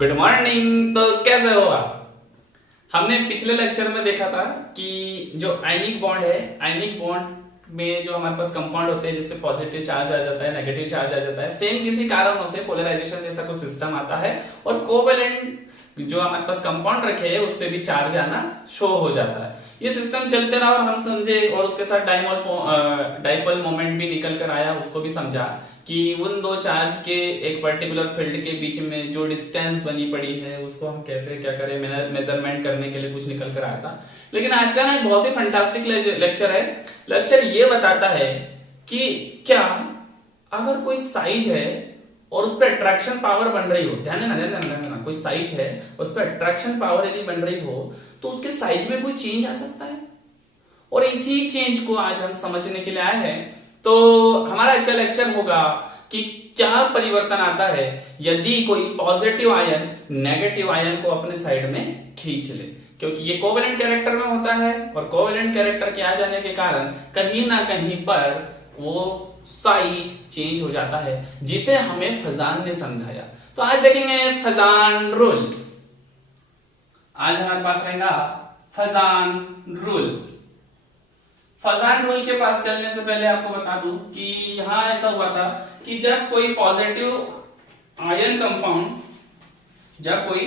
Good morning. तो कैसे हो आप? हमने पिछले लेक्चर में देखा था कि जो आयनिक बॉन्ड है, आयनिक बॉन्ड में जो हमारे पास कंपाउंड होते हैं जिसमें पॉजिटिव चार्ज आ जाता है, नेगेटिव चार्ज आ जाता है, सेम किसी कारणों से पोलराइजेशन जैसा कुछ सिस्टम आता है और कोवेलेंट जो हमारे पास कंपाउंड रखे हैं उस पे भी चार्ज आना शो हो जाता है। ये सिस्टम चलते रहा और हम समझे, और उसके साथ डाइपोल मोमेंट भी निकल कर आया, उसको भी समझा कि उन दो चार्ज के एक पर्टिकुलर फील्ड के बीच में जो डिस्टेंस बनी पड़ी है उसको हम कैसे क्या करें, मेजरमेंट करने के लिए कुछ निकल कर आया था। लेकिन आज का ना एक बहुत ही फंटास्टिक लेक्चर है। लेक्चर ये बताता है कि क्या अगर कोई साइज है और उस पर अट्रैक्शन पावर बन रही हो, ध्यान देना, कोई साइज है उस पर अट्रैक्शन पावर यदि बन रही हो तो उसके साइज में कोई चेंज आ सकता है। और इसी चेंज को आज हम समझने के लिए आए हैं। तो हमारा आज का लेक्चर होगा कि क्या परिवर्तन आता है यदि कोई पॉजिटिव आयन नेगेटिव आयन को अपने साइड में खींच ले, क्योंकि ये कोवेलेंट कैरेक्टर में होता है और कोवेलेंट कैरेक्टर के आ जाने के कारण कहीं ना कहीं पर वो साइज चेंज हो जाता है, जिसे हमें फजान ने समझाया। तो आज देखेंगे फजान रूल। आज हमारे पास रहेगा फजान रूल। फजान रूल के पास चलने से पहले आपको बता दूं कि यहां ऐसा हुआ था कि जब कोई पॉजिटिव आयन कंपाउंड, जब कोई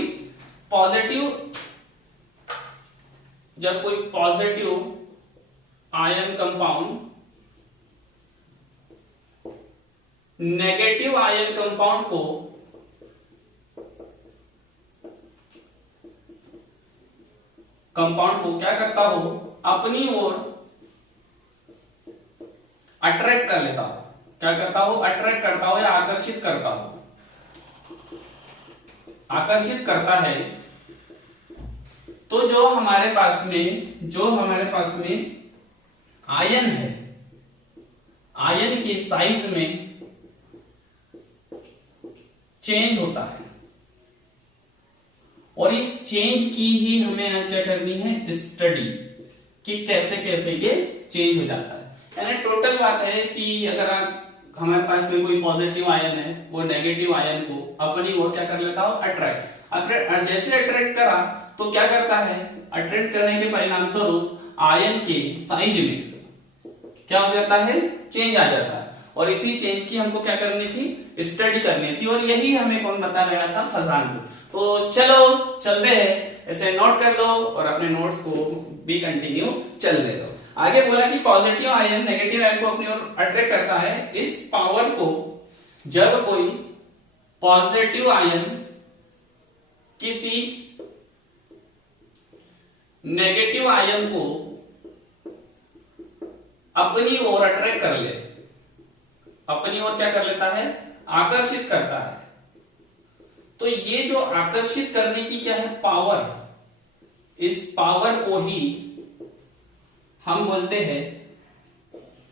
positive ion compound negative ion compound को क्या करता हो, अपनी ओर अट्रैक्ट कर लेता हो। क्या करता हो? अट्रैक्ट करता हो या आकर्षित करता हो। आकर्षित करता है तो जो हमारे पास में आयन है, आयन के साइज में चेंज होता है। और इस चेंज की ही हमें आज क्या करनी है, स्टडी, कि कैसे कैसे ये चेंज हो जाता है। यानी टोटल बात है कि अगर हमारे पास में कोई पॉजिटिव आयन है, वो नेगेटिव आयन को अपनी ओर क्या कर लेता हो, अट्रैक्ट। जैसे अट्रैक्ट करा तो क्या करता है, अट्रैक्ट करने के परिणाम स्वरूप आयन के साइज में क्या हो जाता है, चेंज आ जाता है। और इसी चेंज की हमको क्या करनी थी, स्टडी करनी थी। और यही हमें कौन बता रहा था, फजान रूल। तो चलो चलते हैं, ऐसे नोट कर लो और अपने नोट्स को भी कंटिन्यू चलने दो। आगे बोला कि पॉजिटिव आयन नेगेटिव आयन को अपनी ओर अट्रैक्ट करता है। इस पावर को जब कोई पॉजिटिव आयन किसी नेगेटिव आयन को अपनी ओर अट्रैक्ट कर ले, अपनी ओर क्या कर लेता है, आकर्षित करता है। तो ये जो आकर्षित करने की क्या है, पावर, इस पावर को ही हम बोलते हैं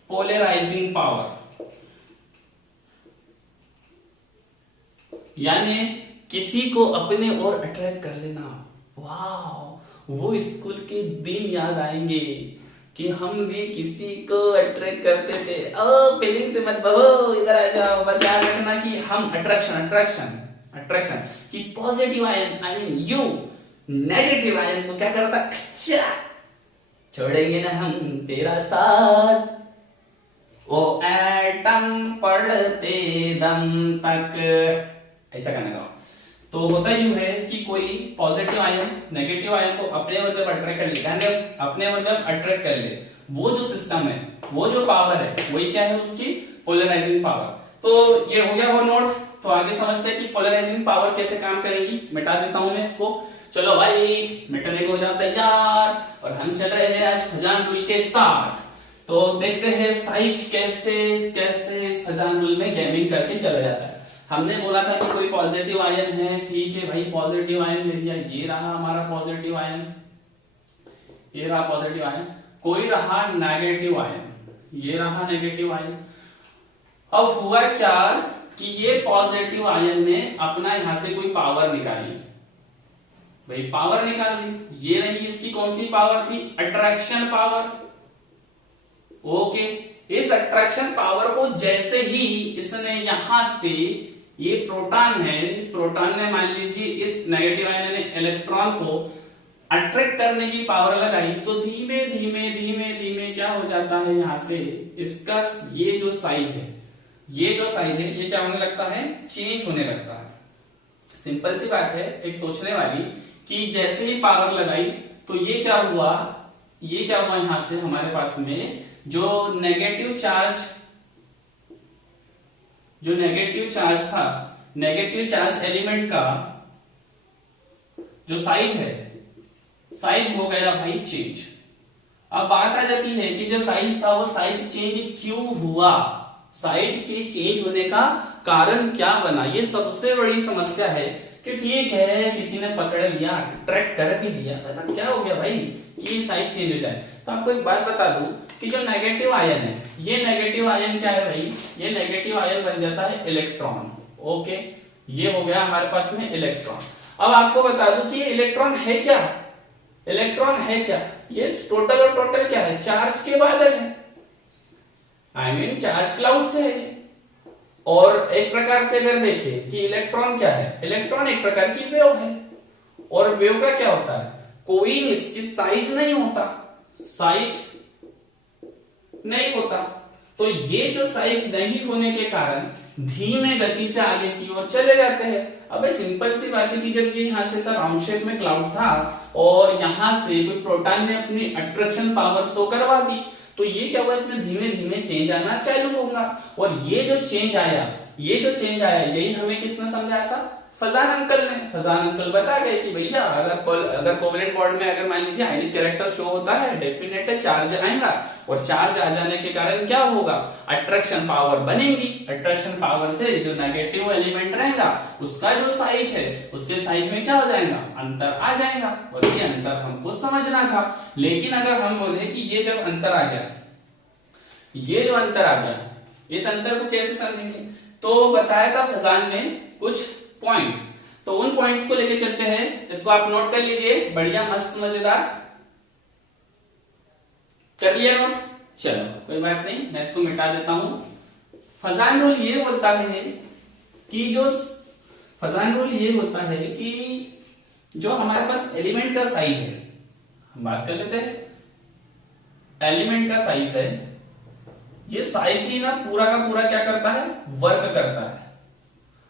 पोलराइजिंग पावर। यानी किसी को अपने ओर अट्रैक्ट कर लेना। वाह, वो स्कूल के दिन याद आएंगे कि हम भी किसी को अट्रैक्ट करते थे। ओ फीलिंग से मत बहो, इधर आ जाओ। बस याद रखना कि हम अट्रैक्शन कि positive ion, I mean you, negative ion को क्या करता, अच्छा छोड़ेंगे ना हम तेरा साथ, वो एटम पढ़ते दम तक, ऐसा कहने का। तो होता यूं है कि कोई पॉजिटिव आयन नेगेटिव आयन को अपने ओर जब अट्रैक्ट कर ले, अपने ओर जब अट्रैक्ट कर ले, वो जो सिस्टम है, वो जो पावर है, वही क्या है, उसकी पोलराइजिंग पावर। तो ये हो गया वो नोट। तो आगे समझते हैं कि पोलराइजिंग पावर कैसे काम करेगी। मिटा देता हूं मैं इसको। चलो भाई, मिटाने को हो जाता है यार। और हम चल रहे हैं आज फजान रूल के साथ। तो देखते हैं साइज कैसे कैसे इस फजान रूल में गेमिंग करके चला जाता है। हमने बोला था कि कोई पॉजिटिव आयन है, ठीक है भाई, पॉजिटिव आयन ले लिया, ये रहा हमारा पॉजिटिव आयन, ये रहा पॉजिटिव आयन। कोई रहा नेगेटिव आयन, ये रहा नेगेटिव आयन। अब हुआ क्या कि ये पॉजिटिव आयन ने अपना यहां से कोई पावर निकाली, भाई पावर निकाल दी। ये रही इसकी कौन सी पावर थी, अट्रैक्शन पावर। ओके, इस अट्रैक्शन पावर को जैसे ही इसने यहां से ये प्रोटॉन है, इस प्रोटॉन ने मान लीजिए इस नेगेटिव आयन ने इलेक्ट्रॉन को अट्रैक्ट करने की पावर लगाई, तो धीमे धीमे धीमे धीमे क्या हो जाता है, यहां से इसका ये जो साइज है, ये जो साइज है ये क्या होने लगता है, चेंज होने लगता है। सिंपल सी बात है एक सोचने वाली कि जैसे ही पावर लगाई तो ये क्या हुआ, ये क्या हुआ, यहां से हमारे पास में जो नेगेटिव चार्ज था, नेगेटिव चार्ज एलिमेंट का जो साइज है, साइज हो गया भाई चेंज। अब बात आ जाती है कि जो साइज था वो साइज चेंज क्यों हुआ, साइज के चेंज होने का कारण क्या बना। ये सबसे बड़ी समस्या है कि ठीक है किसी ने पकड़ लिया, ट्रैक कर भी दिया, ऐसा क्या हो गया भाई कि साइज चेंज हो जाए। तो आपको एक बात बता दूं कि जो नेगेटिव आयन है, ये नेगेटिव आयन क्या है भाई, ये नेगेटिव आयन बन जाता है इलेक्ट्रॉन। ओके, ये हो गया हमारे पास में इलेक्ट्रॉन। अब आपको बता दूं कि इलेक्ट्रॉन है क्या, इलेक्ट्रॉन है क्या, ये टोटल और टोटल क्या है, चार्ज के बादल है, आई मीन चार्ज क्लाउड से है। और एक प्रकार से अगर देखें कि इलेक्ट्रॉन क्या है, इलेक्ट्रॉन एक प्रकार की वेव है, और वेव का क्या होता है, कोई निश्चित साइज नहीं होता, साइज नहीं होता। तो ये जो साइज नहीं होने के कारण धीमे गति से आगे की ओर चले जाते हैं। अब सिंपल सी बात है कि जब ये यहाँ से राउंड शेप में क्लाउड था और यहाँ से कोई प्रोटॉन ने अपनी अट्रैक्शन पावर शो करवा दी, तो ये क्या हुआ, इसमें धीमे धीमे चेंज आना चालू होगा। और ये जो चेंज आया, ये जो चेंज आया, यही हमें किसने समझाया था, फजान अंकल ने। फजान अंकल बता गए कि भैया अगर कोवेलेंट बॉन्ड में अगर मान लीजिए आयनिक कैरेक्टर शो होता है, डेफिनेट चार्ज आएगा, और चार्ज आ जाने के कारण क्या होगा, अट्रैक्शन पावर बनेगी। अट्रैक्शन पावर से जो नेगेटिव एलिमेंट रहेगा उसका जो साइज है, उसके साइज में क्या हो जाएगा, अंतर आ जाएगा। और ये अंतर हमको समझना था। लेकिन अगर हम बोले कि ये जब अंतर आ गया, ये जो अंतर आ गया, इस अंतर को कैसे समझेंगे, तो बताया था फजान ने कुछ पॉइंट्स, तो उन पॉइंट्स को लेके चलते हैं। इसको आप नोट कर लीजिए, बढ़िया मस्त मजेदार, कर लिया नोट, चलो कोई बात नहीं, मैं इसको मिटा देता हूं। फजान रूल ये बोलता है कि जो हमारे पास एलिमेंट का साइज है, हम बात कर लेते हैं एलिमेंट का साइज है, ये साइज ही ना पूरा का पूरा क्या करता है, वर्क करता है।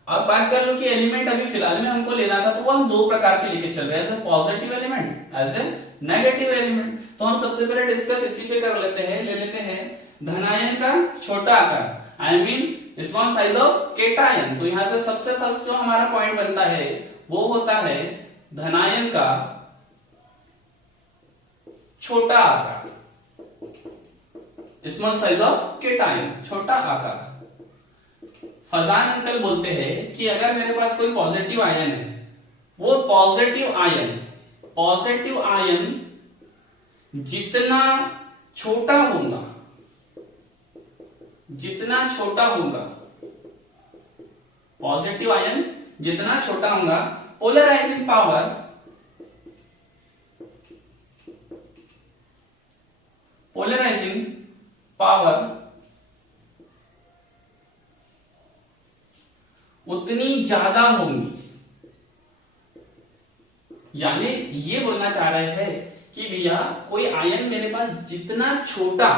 अब बात कर लो कि एलिमेंट अभी फिलहाल में हमको लेना था, तो वो हम दो प्रकार के लेके चल रहे हैं, as a positive element, as a negative element. तो हम सबसे पहले डिस्कस इसी पे कर लेते हैं, ले लेते हैं धनायन का छोटा आकार, I mean small size of cation. तो यहां से सबसे फर्स्ट जो हमारा पॉइंट बनता है वो होता है धनायन का छोटा आकार, स्मॉल साइज ऑफ केटायन, छोटा आकार। फजान अंकल बोलते हैं कि अगर मेरे पास कोई पॉजिटिव आयन है, वो पॉजिटिव आयन जितना छोटा होगा, पॉजिटिव आयन जितना छोटा होगा, पोलराइजिंग पावर उतनी ज्यादा होंगी। यानी ये बोलना चाह रहे हैं कि भैया कोई आयन मेरे पास जितना छोटा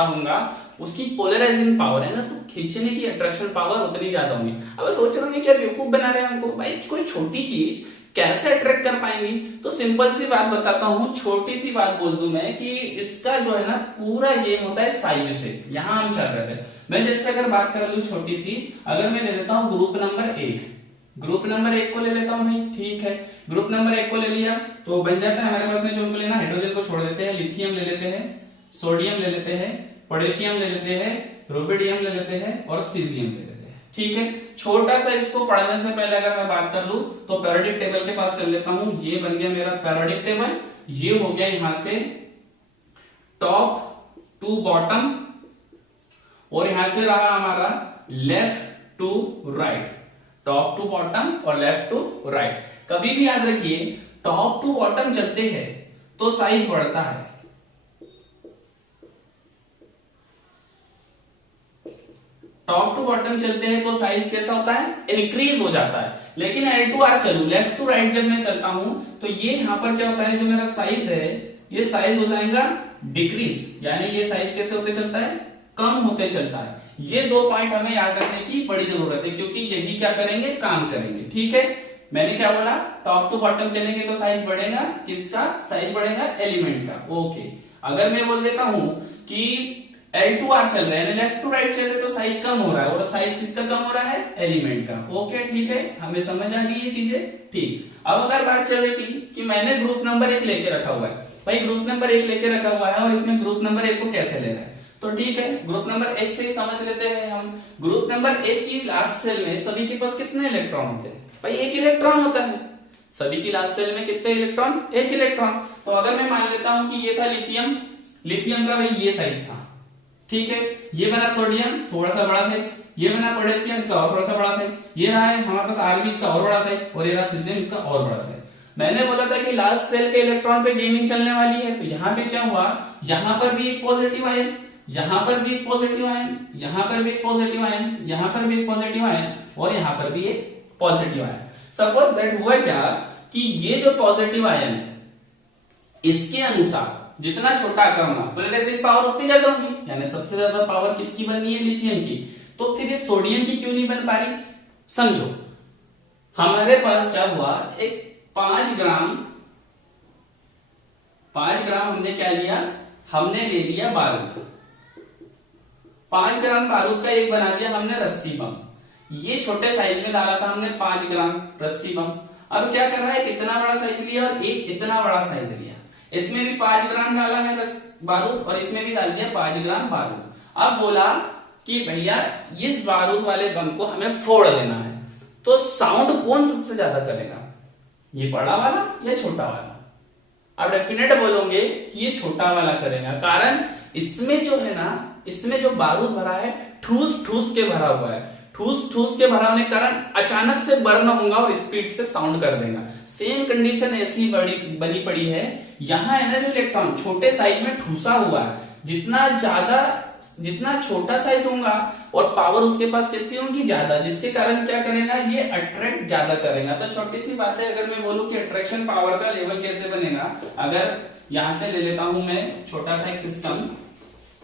होगा, उसकी पोलराइजिंग पावर है ना, उसको खींचने की अट्रैक्शन पावर उतनी ज्यादा होगी। अब सोच रहे होंगे क्या बेवकूफ बना रहे हैं हमको, भाई कोई छोटी चीज कैसे अट्रैक्ट कर पाएंगी। तो सिंपल सी बात बताता हूं, छोटी सी बात बोल दूं मैं कि इसका जो है ना पूरा गेम होता है साइज से। यहां हम चल रहे थे, मैं जैसे अगर बात कर लूं छोटी सी, अगर मैं ले लेता हूं ग्रुप नंबर 1 को ले लेता हूं भाई, ठीक है, ग्रुप नंबर 1 को ले लिया तो बन जाता है हमारे पास में जो हमको लेना, हाइड्रोजन को छोड़ देते हैं, लिथियम ले लेते हैं, सोडियम ले लेते हैं, पोटेशियम ले लेते हैं, रुबिडियम ले लेते हैं और सीजियम ले लेते हैं, ठीक है। छोटा सा इसको पढ़ने से पहले अगर मैं बात कर लूं तो पीरियोडिक टेबल के पास चल लेता हूं। ये बन गया मेरा पीरियोडिक टेबल, ये हो गया यहां से टॉप टू बॉटम, और यहां से रहा हमारा left to right, top to bottom और लेफ्ट टू राइट। कभी भी याद रखिए टॉप टू बॉटम चलते हैं तो साइज बढ़ता है, टॉप टू बॉटम चलते हैं तो साइज कैसा होता है, इंक्रीज हो जाता है। लेकिन L2R चलू, लेफ्ट टू राइट जब मैं चलता हूं तो ये यहाँ पर क्या होता है, जो मेरा साइज है ये साइज हो जाएगा डिक्रीज, यानी ये साइज कैसे होते चलता है, कम होते चलता है। ये दो पॉइंट हमें याद रखने की बड़ी जरूरत है, क्योंकि यही क्या करेंगे, काम करेंगे। ठीक है, मैंने क्या बोला, टॉप टू बॉटम चलेंगे तो साइज बढ़ेगा, किसका साइज बढ़ेगा, एलिमेंट का। ओके, अगर मैं बोल देता हूं कि L2R चल रहा है, लेफ्ट टू राइट चल रहे तो साइज कम हो रहा है, और साइज किसका कम हो रहा है, एलिमेंट का। ओके ठीक है, हमें समझ आ गई ये चीजें। ठीक, अब अगर बात चल रही थी कि मैंने ग्रुप नंबर 1 लेके रखा हुआ है, भाई ग्रुप नंबर 1 लेके रखा हुआ है और इसमें ग्रुप नंबर 1 को कैसे लेना है, तो ठीक है, ग्रुप नंबर 1 से ही समझ लेते हैं हम। ग्रुप नंबर 1 की लास्ट सेल में सभी के पास कितने इलेक्ट्रॉन होते हैं, भाई 1 इलेक्ट्रॉन होता है। सभी की लास्ट सेल में कितने इलेक्ट्रॉन, 1 इलेक्ट्रॉन। तो अगर मैं मान लेता हूं कि ये था लिथियम, लिथियम का भाई ये साइज था, ठीक है, ये बना सोडियम थोड़ा सा बड़ा साइज, ये बना पोटेशियम इसका और थोड़ा सा बड़ा साइज, ये रहा है हमारे पास आरबी इसका और बड़ा साइज, और ये रहा सीजियम इसका और बड़ा साइज। मैंने बोला था कि लास्ट सेल के इलेक्ट्रॉन पे गेमिंग चलने वाली है, तो यहाँ पे क्या हुआ, यहाँ पर भी एक पॉजिटिव आयन, यहाँ पर भी एक पॉजिटिव आयन, यहाँ पर भी एक पॉजिटिव आयन, यहाँ पर भी एक पॉजिटिव आयन, और यहाँ पर भी एक पॉजिटिव आयन। सपोज दैट हुआ क्या कि ये जो पॉजिटिव आयन है इसके अनुसार जितना छोटा आकार होगा पोलराइजिंग पावर उतनी ज्यादा होगी, यानी सबसे ज्यादा पावर किसकी बननी है, लिथियम की। तो फिर ये सोडियम की क्यों नहीं बन पा रही, समझो, हमारे पास क्या हुआ, एक 5 ग्राम हमने क्या लिया, हमने ले लिया बारूद, 5 ग्राम बारूद का एक बना दिया हमने रस्सी बम। ये छोटे साइज में डाला था हमने 5 ग्राम रस्सी बम। अब क्या कर रहा है, कितना बड़ा साइज लिया और एक इतना बड़ा साइज लिया, इसमें भी 5 ग्राम डाला है बारूद और इसमें भी डाल दिया 5 ग्राम बारूद। अब बोला कि भैया इस बारूद वाले बम को हमें फोड़ देना है, तो साउंड कौन सबसे ज्यादा करेगा, ये बड़ा वाला या छोटा वाला। अब डेफिनेट बोलोगे कि ये छोटा वाला करेगा, कारण इसमें जो है ना, इसमें जो बारूद भरा है ठूस ठूस के भरा हुआ है, ठूस ठूस के भरा होने के कारण अचानक से बर्न होगा और स्पीड से साउंड कर देगा। सेम कंडीशन ऐसी बनी पड़ी है, यहाँ है ना जो इलेक्ट्रॉन छोटे साइज में ठूसा हुआ है, जितना छोटा साइज होगा और पावर उसके पास कैसी होगी, ज्यादा, जिसके कारण क्या करेगा, ये अट्रैक्ट ज्यादा करेगा। तो छोटी सी बात है, अगर मैं बोलूं कि अट्रैक्शन पावर का लेवल कैसे बनेगा, अगर यहां से ले लेता हूं मैं छोटा सा एक सिस्टम,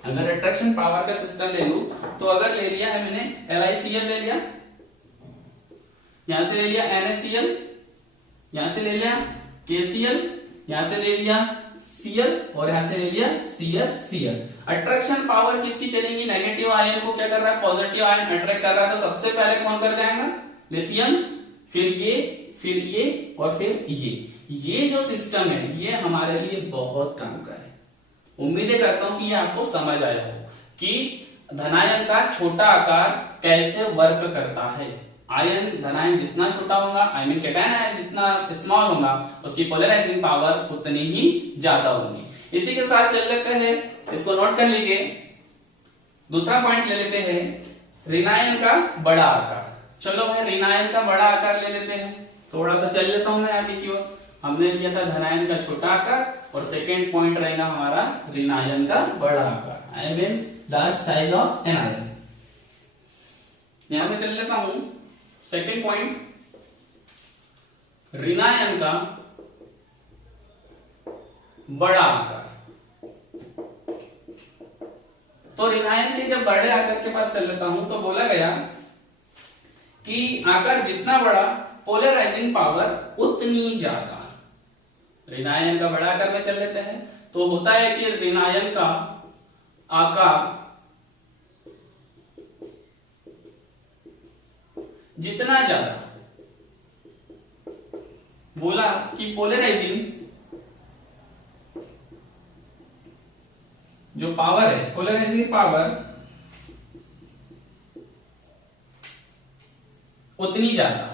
अगर अट्रैक्शन पावर का सिस्टम ले लूं, तो अगर ले लिया है मैंने LiCl ले लिया, यहां से ले लिया NaCl, यहां से ले लिया KCl, यहां से ले लिया Cl और यहां से ले लिया CsCl। अट्रैक्शन पावर किसकी चलेगी, नेगेटिव आयन को क्या कर रहा है, पॉजिटिव आयन अट्रैक्ट कर रहा है, तो सबसे पहले कौन कर जाएगा, लिथियम, फिर ये और फिर ये जो सिस्टम है ये हमारे लिए बहुत काम का है। उम्मीद करता हूं कि ये आपको समझ आया हो कि धनायन का छोटा आकार कैसे वर्क करता है। आयन धनायन जितना छोटा होगा, आई मीन कैटायन आयन जितना स्मॉल होगा, उसकी पोलराइजिंग पावर उतनी ही ज्यादा होगी। इसी के साथ चल लेते हैं, इसको नोट कर लीजिए। दूसरा पॉइंट ले लेते हैं, ऋणायन का बड़ा आकार। चलो भाई ऋणायन का बड़ा आकार ले लेते हैं, थोड़ा सा चल लेता हूं मैं आगे की ओर। हमने लिया था धनायन का छोटा आकार और सेकेंड पॉइंट रहेगा हमारा ऋणायन का बड़ा आकार, I mean large size of an ion. यहां से चल लेता हूं सेकेंड पॉइंट, ऋणायन का बड़ा आकार। तो ऋणायन के जब बड़े आकार के पास चल लेता हूं तो बोला गया कि आकार जितना बड़ा पोलराइजिंग पावर उतनी ज्यादा। ऋणायन का बड़ा आकार में चल लेते हैं, तो होता है कि ऋणायन का आकार जितना ज्यादा, बोला कि पोलराइजिंग जो पावर है, पोलराइजिंग पावर उतनी ज्यादा,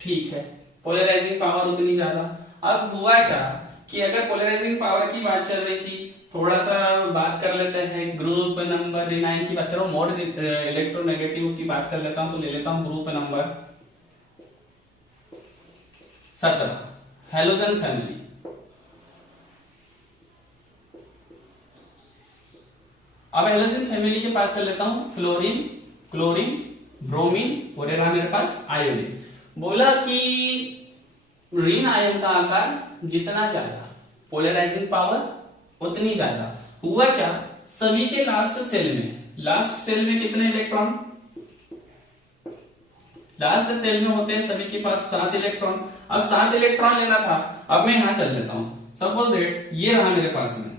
ठीक है, पोलराइजिंग पावर उतनी ज्यादा। अब हुआ क्या कि अगर पोलराइजिंग पावर की बात चल रही थी, थोड़ा सा बात कर लेते हैं ग्रुप नंबर ऋणायन की बात करो, मोड इलेक्ट्रोनेगेटिव की बात कर लेता हूं, तो ले लेता हूं ग्रुप नंबर 17, हैलोजन फैमिली। अब हैलोजन फैमिली के पास चल लेता हूं, फ्लोरीन, क्लोरीन, ब्रोमीन और ये रहा मेरे पास आयोडीन। बोला कि ऋण आयन का आकार जितना ज्यादा, पोलराइजिंग पावर उतनी ज्यादा। हुआ क्या, सभी के लास्ट सेल में कितने इलेक्ट्रॉन, लास्ट सेल में होते हैं सभी के पास 7 इलेक्ट्रॉन। अब 7 इलेक्ट्रॉन लेना था, अब मैं यहां चल लेता हूं। सपोज दैट ये रहा मेरे पास में,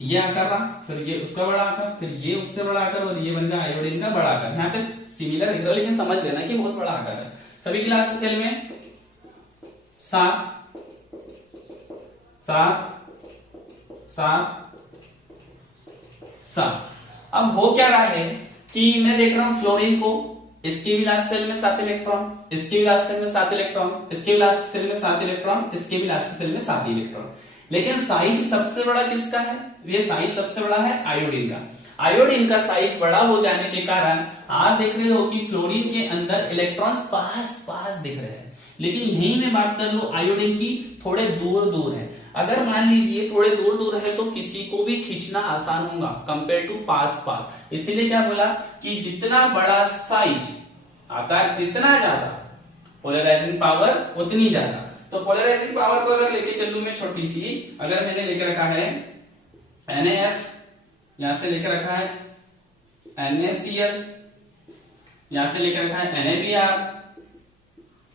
ये आकार रहा, फिर ये उसका बड़ा आकार, फिर ये उससे बड़ा आकार, और ये बन गया आयोडीन का बड़ा आकार। यहाँ पे सिमिलर दिख रहा है लेकिन समझ लेना कि बहुत बड़ा आकार है। सभी के लास्ट सेल में 7 7 7 7। अब हो क्या रहा है कि मैं देख रहा हूं फ्लोरीन को, इसके भी लास्ट सेल में 7 इलेक्ट्रॉन, इसके भी लास्ट सेल में 7 इलेक्ट्रॉन, इसके भी लास्ट सेल में 7 इलेक्ट्रॉन, इसके भी लास्ट सेल में 7 इलेक्ट्रॉन। लेकिन साइज सबसे बड़ा किसका है, ये साइज सबसे बड़ा है आयोडीन का। आयोडीन का साइज बड़ा हो जाने के कारण आप देख रहे हो कि फ्लोरीन के अंदर इलेक्ट्रॉन्स पास दिख रहे हैं। लेकिन यही मैं बात कर लूं आयोडीन की, थोड़े दूर है। अगर मान लीजिए थोड़े दूर है तो किसी को भी खींचना आसान होगा कंपेयर टू पास। इसीलिए क्या बोला कि जितना बड़ा साइज, आकार जितना ज्यादा, पोलराइजिंग पावर उतनी ज्यादा। तो पोलराइजिंग पावर को अगर लेके चलूं मैं छोटी सी, अगर मैंने लेके रखा है NaF, यहां से लेके रखा है NaCl, यहां से लेके रखा है NaBr,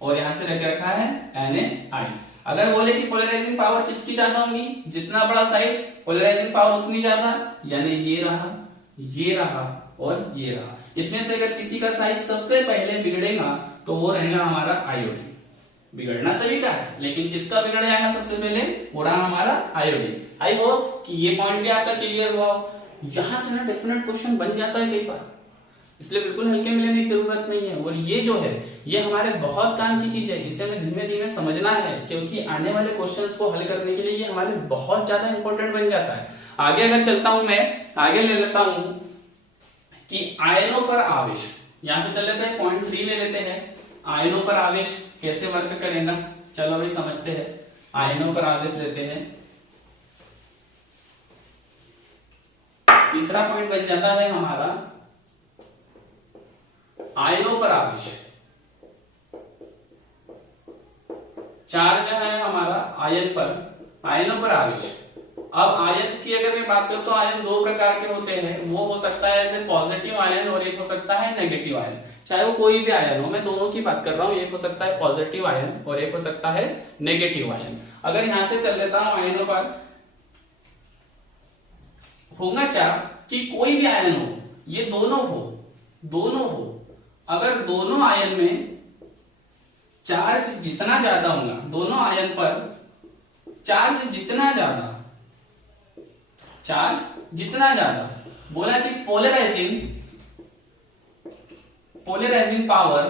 और यहां से लेके रखा है NaI। अगर बोले कि पोलराइजिंग पावर किसकी ज्यादा होगी, जितना बड़ा साइड पोलराइजिंग पावर उतनी ज्यादा, यानी ये रहा और ये रहा। इसमें से अगर किसी का साइज सबसे पहले बिगड़ेगा तो वो रहेगा हमारा आयोडीन। बिगड़ना सभी का है, लेकिन किसका बिगड़ जाएगा सबसे पहले, वो रहा हमारा आयोडीन। आई होप कि ये पॉइंट भी आपका क्लियर हुआ हो। यहां से ना डेफिनेट क्वेश्चन बन जाता है कई बार, इसलिए बिल्कुल हल्के में लेने की जरूरत नहीं है। और ये जो है ये हमारे बहुत काम की चीज है, इसे हमें धीमे धीमे समझना है, क्योंकि आने वाले क्वेश्चंस को हल करने के लिए ये हमारे बहुत ज्यादा इंपॉर्टेंट बन जाता है। आगे अगर चलता हूं मैं, आगे ले लेता हूं कि आयनों पर आवेश, यहां से चल लेते हैं पॉइंट 3 ले लेते हैं। आयनों पर आवेश कैसे वर्क करेगा, चलो भाई समझते हैं। आयनों पर आवेश लेते हैं, तीसरा पॉइंट बच जाता है हमारा आयनों पर आवेश। चार्ज है हमारा आयनों पर आवेश। अब आयन की अगर मैं बात करूं तो आयन 2 प्रकार के होते हैं। वो हो सकता है जैसे पॉजिटिव आयन और एक हो सकता है नेगेटिव आयन। चाहे वो कोई भी आयन हो, मैं दोनों की बात कर रहा हूं। एक हो सकता है पॉजिटिव आयन और एक हो सकता है नेगेटिव आयन। अगर यहां से चल लेता हूं आयनों पर, होगा क्या कि कोई भी आयन हो, ये दोनों हो, अगर दोनों आयन में चार्ज जितना ज्यादा होगा, दोनों आयन पर चार्ज जितना ज्यादा, बोला कि पोलराइजिंग पावर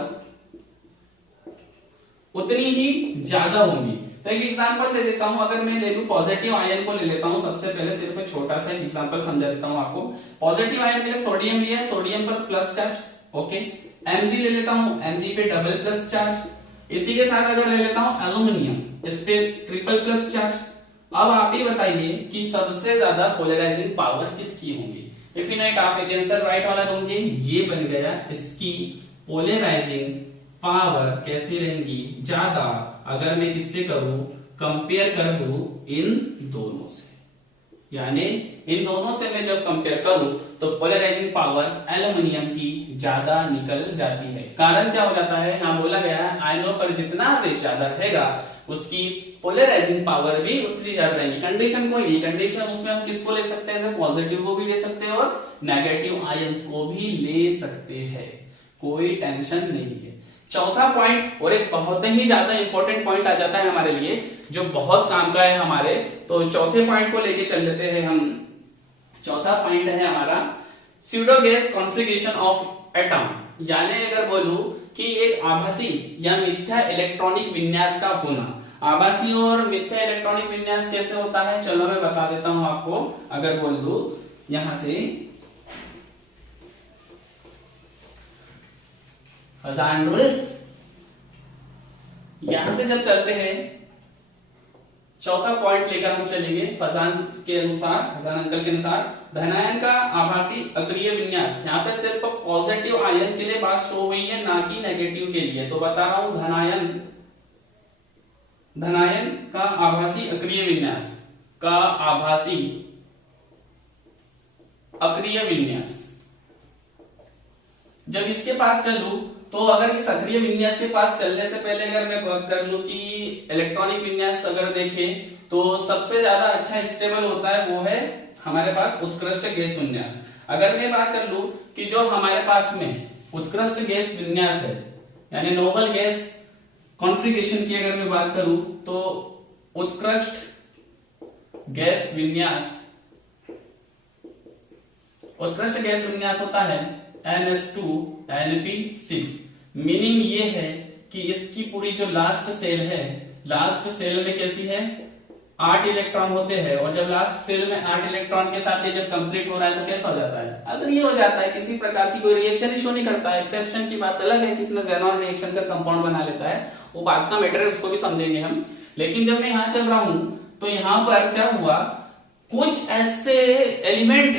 उतनी ही ज्यादा होगी। तो एक एग्जांपल दे देता हूं, अगर मैं ले लूं पॉजिटिव आयन को ले लेता हूं सबसे पहले, सिर्फ एक छोटा सा एग्जांपल समझा देता हूं आपको। पॉजिटिव आयन के लिए सोडियम लिया है, सोडियम पर प्लस चार्ज, ओके। Mg ले लेता हूं, Mg पे डबल प्लस चार्ज। इसी के साथ अगर ले लेता हूं एल्यूमिनियम, इस पे ट्रिपल प्लस चार्ज। अब आप ही बताइए कि सबसे ज्यादा पोलराइजिंग पावर किसकी होगी। इनफिनाइट ऑफ आंसर राइट वाला दोगे, ये बन गया इसकी पोलराइजिंग पावर कैसी रहेगी, ज्यादा। अगर मैं किससे करूं, कंपेयर कर दूं इन दोनों से, यानी इन दोनों से मैं जब कंपेयर करूं तो पोलराइजिंग पावर एल्युमिनियम की ज्यादा निकल जाती है। कारण क्या हो जाता है, यहां बोला गया है आयनों पर जितना आवेश ज्यादा रहेगा उसकी पोलराइजिंग पावर भी उतनी ज्यादा रहेगी। कंडीशन कोई नहीं, कंडीशन उसमें हम किसको ले सकते हैं, पॉजिटिव को भी ले सकते हैं और नेगेटिव आयंस को भी ले सकते हैं, कोई टेंशन नहीं है। चौथा पॉइंट, और एक बहुत ही ज्यादा इंपॉर्टेंट पॉइंट आ जाता है हमारे लिए, जो बहुत काम का है हमारे। तो चौथे पॉइंट को लेके चल लेते हैं हम। चौथा पॉइंट है हमारा pseudo gas configuration of atom, यानी अगर बोलूं कि एक आभासी या मिथ्या इलेक्ट्रॉनिक विन्यास का होना। आभासी और मिथ्या इलेक्ट्रॉनिक विन्यास कैसे होता है, चलो मैं बता देता हूं आपको। अगर बोल दू यहां से यहां से जब चलते हैं, चौथा पॉइंट लेकर हम चलेंगे फजान के अनुसार, फजान अंकल के अनुसार, धनायन का आभासी अक्रिय विन्यास, यहाँ पे सिर्फ पॉजिटिव आयन के लिए बात शो हुई है, ना कि नेगेटिव के लिए। तो बता रहा हूं धनायन का आभासी अक्रिय विन्यास, का आभासी अक्रिय विन्यास। जब इसके पास चलूं तो अगर इस अक्रिय विन्यास के पास चलने से पहले अगर मैं बात कर लूं कि इलेक्ट्रॉनिक विन्यास अगर देखें तो सबसे ज्यादा अच्छा स्टेबल होता है वो है हमारे पास उत्कृष्ट गैस विन्यास। अगर मैं बात कर लूं कि जो हमारे पास में उत्कृष्ट गैस विन्यास है, यानी नोबल गैस कॉन्फ़िगरेशन की अगर मैं बात करूं तो उत्कृष्ट गैस विन्यास होता है NH2NP6। मीनिंग ये है कि इसकी पूरी जो लास्ट सेल में कैसी है, 8 इलेक्ट्रॉन होते हैं, और जब लास्ट सेल में 8 इलेक्ट्रॉन के साथ ये जब कंप्लीट हो रहा है तो कैसा हो जाता है, अगर ये हो जाता है किसी प्रकार की कोई रिएक्शन ही शो नहीं करता है। एक्सेप्शन की बात अलग है कि इसमें ज़ेनॉन रिएक्शन का कंपाउंड बना लेता है, वो बात का मैटर है, उसको भी समझेंगे हम। लेकिन जब मैं यहाँ चल रहा हूं तो यहाँ पर क्या हुआ, कुछ ऐसे एलिमेंट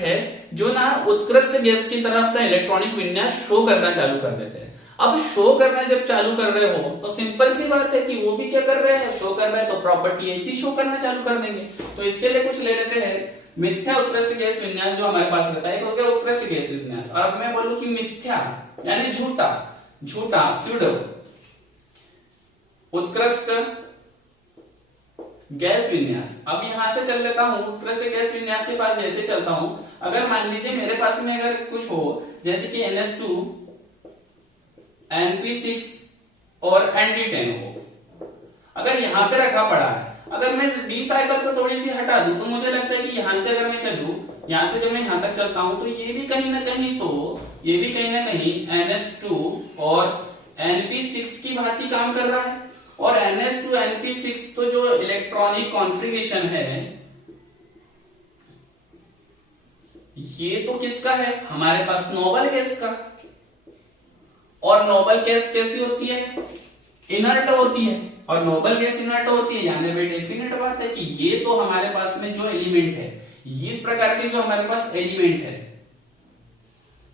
है जो ना उत्कृष्ट गैस की तरह अपना इलेक्ट्रॉनिक विन्यास शो करना चालू कर देते हैं। अब शो करना जब चालू कर रहे हो तो सिंपल सी बात है कि वो भी क्या कर रहे हैं, शो कर रहे हैं, तो प्रॉपर्टी ऐसी शो करना चालू कर देंगे। तो इसके लिए कुछ ले लेते हैं मिथ्या उत्कृष्ट गैस विन्यास जो हमारे पास रहता है, हो गया उत्कृष्ट गैस विन्यास। और अब मैं बोलूं कि मिथ्या यानी झूठा स्यूडो उत्कृष्ट गैस विन्यास। अब यहां से चल लेता हूं उत्कृष्ट गैस विन्यास के पास जैसे चलता हूं, अगर मान लीजिए मेरे पास में अगर कुछ हो जैसे कि NH2 NP6 और ND10 हो, अगर यहाँ पे रखा पड़ा है, अगर मैं डी साइकिल को थोड़ी सी हटा दूं तो मुझे लगता है कि यहां से अगर मैं चलूं, यहां से जब मैं यहां तक चलता हूं तो ये भी कहीं ना कहीं NH2 और NP6 की भांति काम कर रहा है। और NH2 NP6 तो जो इलेक्ट्रॉनिक कॉन्फ़िगरेशन है ये तो किसका है, हमारे पास नोबल गैस का। और नोबल गैस कैसी होती है, इनर्ट होती है, और नोबल गैस इनर्ट होती है, यानी भाई डेफिनेट बात है कि ये तो हमारे पास में जो एलिमेंट है, इस प्रकार के जो हमारे पास एलिमेंट है,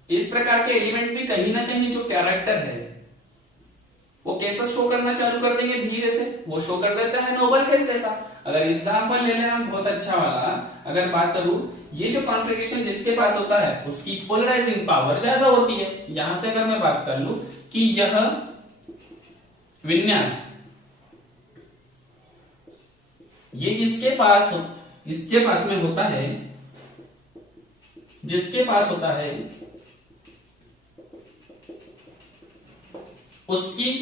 इस प्रकार के एलिमेंट भी कहीं ना कहीं जो कैरेक्टर है वो कैसा शो करना चालू कर देंगे, धीरे से वो शो कर देता है नोबल गैस जैसा। अगर एग्जांपल ले लें हम बहुत अच्छा वाला, अगर बात करूं, ये जो कॉन्फ़िगरेशन जिसके पास होता है उसकी पोलराइजिंग पावर ज्यादा होती है। यहां से अगर मैं बात कर लूं कि यह विन्यास ये इसके पास में होता है, जिसके पास होता है उसकी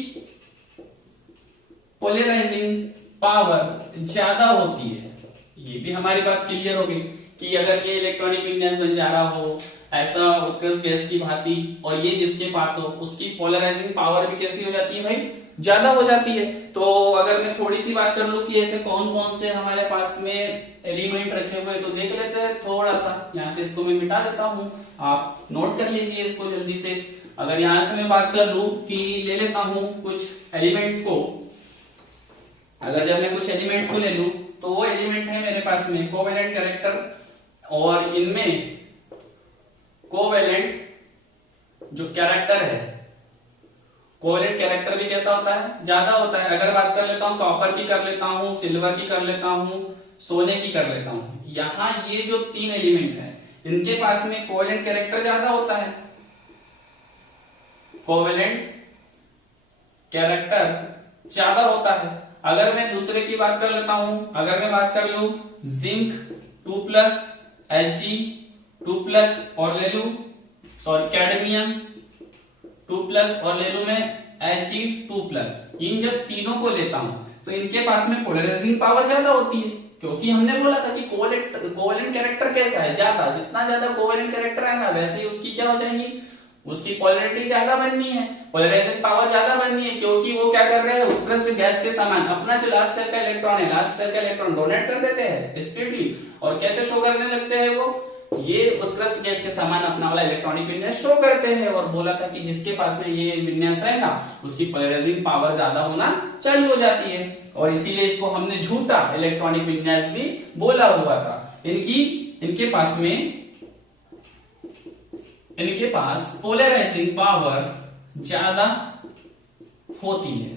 पोलराइजिंग पावर ज्यादा होती है। ये भी हमारी बात क्लियर होगी कि अगर ये इलेक्ट्रॉनिक विन्यास बन जा रहा हो ऐसा उत्कृष्ट गैस की भांति, और ये जिसके पास हो उसकी पोलराइजिंग पावर भी कैसी हो जाती है भाई, ज्यादा हो जाती है। तो अगर मैं थोड़ी सी बात कर लूं कि ऐसे कौन कौन से हमारे पास में एलिमेंट रखे हुए, तो देख लेते हैं थोड़ा सा। यहां से इसको मैं मिटा देता हूं, आप नोट कर लीजिए इसको जल्दी से। अगर यहां से मैं बात कर लूं कि ले लेता हूं कुछ एलिमेंट्स को, अगर जब मैं कुछ एलिमेंट्स को ले लूं तो वो एलिमेंट है मेरे पास में कोवेलेंट कैरेक्टर, और इनमें कोवेलेंट जो कैरेक्टर है, कोवेलेंट कैरेक्टर भी कैसा होता है, ज्यादा होता है। अगर बात कर लेता हूं कॉपर की कर लेता हूं, सिल्वर की कर लेता हूं, सोने की कर लेता हूं, यहां ये जो 3 एलिमेंट है इनके पास में कोवेलेंट कैरेक्टर ज्यादा होता है, कोवेलेंट कैरेक्टर ज्यादा होता है। अगर मैं दूसरे की बात कर लेता हूं, अगर मैं बात कर लूं जिंक 2+, Ag2+ और ले लूं, सॉरी कैडमियम 2+ और ले लूं मैं Ag2+, इन जब तीनों को लेता हूं तो इनके पास में पोलराइजिंग पावर ज्यादा होती है, क्योंकि हमने बोला था कि कोवेलेंट कैरेक्टर कैसा है, ज्यादा, जितना ज्यादा कोवेलेंट कैरेक्टर है ना वैसे ही उसकी क्या हो जाएंगी, उसकी पोलैरिटी ज्यादा बननी है, पोलराइजिंग पावर ज्यादा बननी है, क्योंकि वो क्या कर रहे हैं, उत्कृष्ट गैस के समान अपना जो लास्ट सेल का इलेक्ट्रॉन है, लास्ट सेल का इलेक्ट्रॉन डोनेट कर देते हैं स्पीडली। और कैसे शो करने लगते हैं वो, ये उत्कृष्ट गैस के समान अपना वाला इलेक्ट्रॉनिक विन्यास शो करते हैं। और बोला था कि जिसके पास में ये विन्यास रहेगा उसकी पोलराइजिंग पावर ज्यादा होना चालू हो जाती है, और इसीलिए इसको हमने झूठा इलेक्ट्रॉनिक विन्यास भी बोला हुआ था। इनके पास पोलराइजिंग पावर ज्यादा होती है।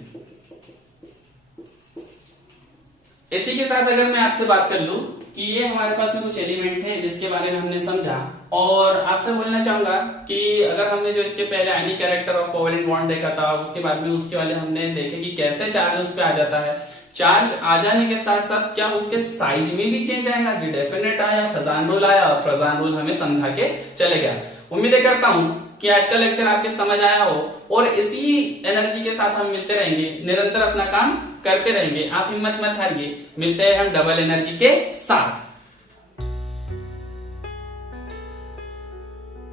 इसी के साथ अगर मैं आपसे बात कर लूं कि ये हमारे पास में कुछ एलिमेंट थे जिसके बारे में हमने समझा, और आपसे बोलना चाहूंगा कि अगर हमने जो इसके पहले आयनिक कैरेक्टर और कोवेलेंट बॉन्ड देखा था, उसके बाद में उसके वाले हमने देखे कि कैसे चार्ज उस पे आ जाता है। चार्ज आ जाने के साथ साथ क्या उसके साइज में भी चेंज आएगा? जी डेफिनेट आया, फजान रूल आया, फजान रूल हमें समझा के चले गया। उम्मीद करता हूं कि आज का लेक्चर आपके समझ आया हो, और इसी एनर्जी के साथ हम मिलते रहेंगे, निरंतर अपना काम करते रहेंगे। आप हिम्मत मत हारिए, मिलते हैं हम डबल एनर्जी के साथ।